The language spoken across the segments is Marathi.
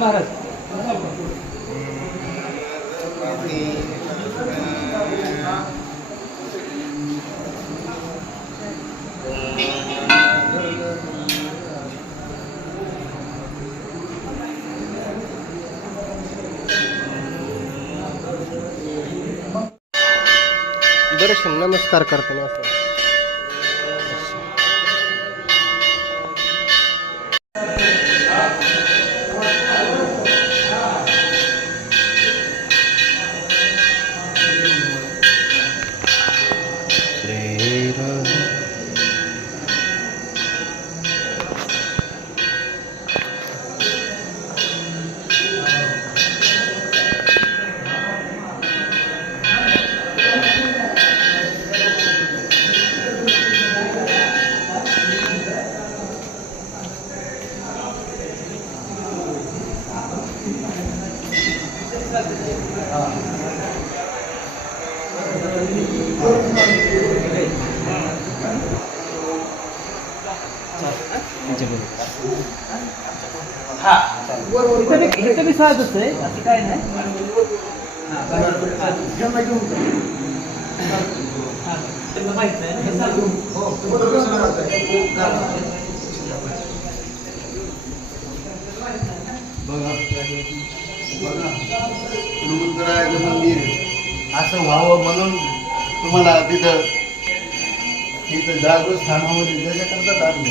महाराज दर्शन नमस्कार करताना असं इथं बी सहजच आहे असं काय नाही माहित हनुमंतरायाचं मंदिर असं व्हावं म्हणून तुम्हाला तिथं जागृत स्थानामध्ये त्याच्याकरता आणलं.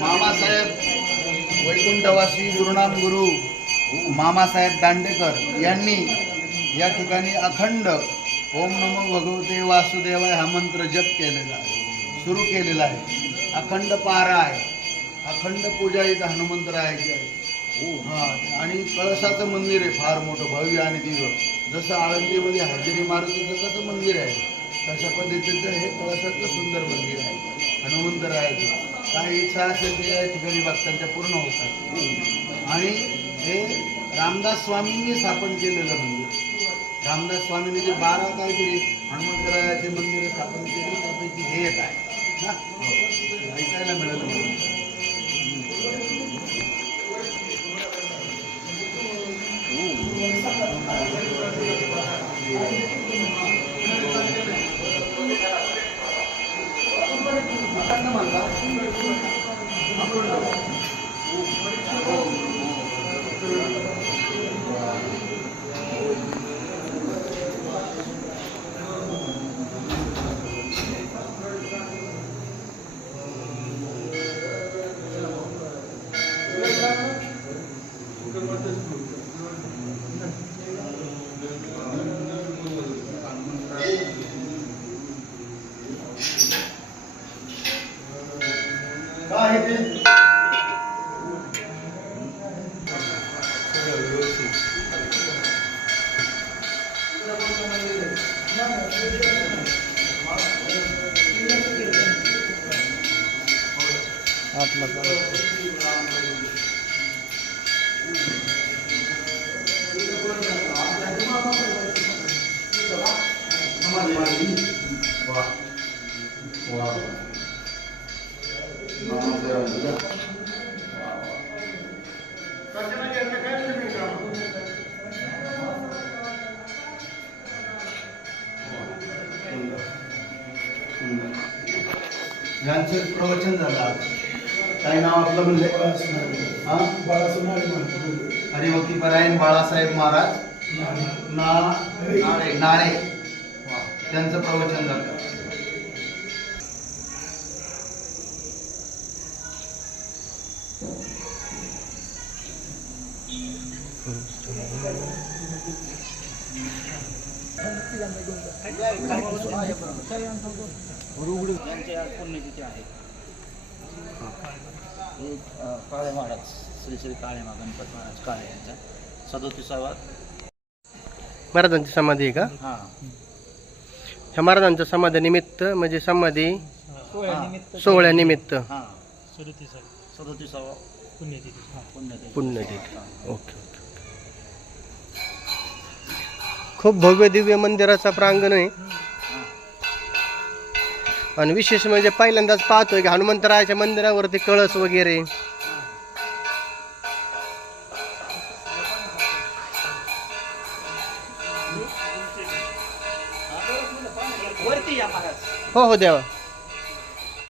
मामासाहेब वैकुंठवासी गुरुनाम गुरु मामासाहेब दांडेकर यांनी या ठिकाणी अखंड ओम नमो भगवते वासुदेवाय हा मंत्र जप केलेला आहे, सुरू केलेला आहे. अखंड पारा आहे, अखंड पूजा इथं हनुमंतरायाची आहे. आणि कळसाचं मंदिर आहे फार मोठं भव्य आणि दिव्य. जसं आळंदीमध्ये हजेरी मारुतीचं कसं मंदिर आहे तशा पद्धतीचं हे कळसाचं सुंदर मंदिर आहे हनुमंतरायाचं. काही इच्छा असेल ते या ठिकाणी भक्तांच्या पूर्ण होतात. आणि हे रामदास स्वामींनी स्थापन केलेलं मंदिर. रामदास स्वामींनी जे 12 काहीतरी हनुमंतरायाचे मंदिर स्थापन केले त्यापैकी हे एक आहे ना, ऐकायला मिळालं. काय ते यांचं प्रवचन झालं आज. काय नाव आपलं म्हणजे? हरिभक्तीपरायण बाळासाहेब महाराज नाळे त्यांचं प्रवचन झालं. यांच्या पुण्यतिथी आहे. काळे महाराज श्री श्री काळे गणपत महाराज काळे यांच्या 37वा महाराजांची समाधी आहे का? हां, ह्या महाराजांच्या समाधीनिमित्त म्हणजे समाधी सोहळ्यानिमित्त हां 37वा पुण्यतिथी. पुण्यतिथी. ओके. खूप भव्य दिव्य मंदिराचा प्रांगण आहे. आणि विशेष म्हणजे पहिल्यांदाच पाहतोय की हनुमंतरायाच्या मंदिरावरती कळस वगैरे. वरती या महाराज. हो हो देवा.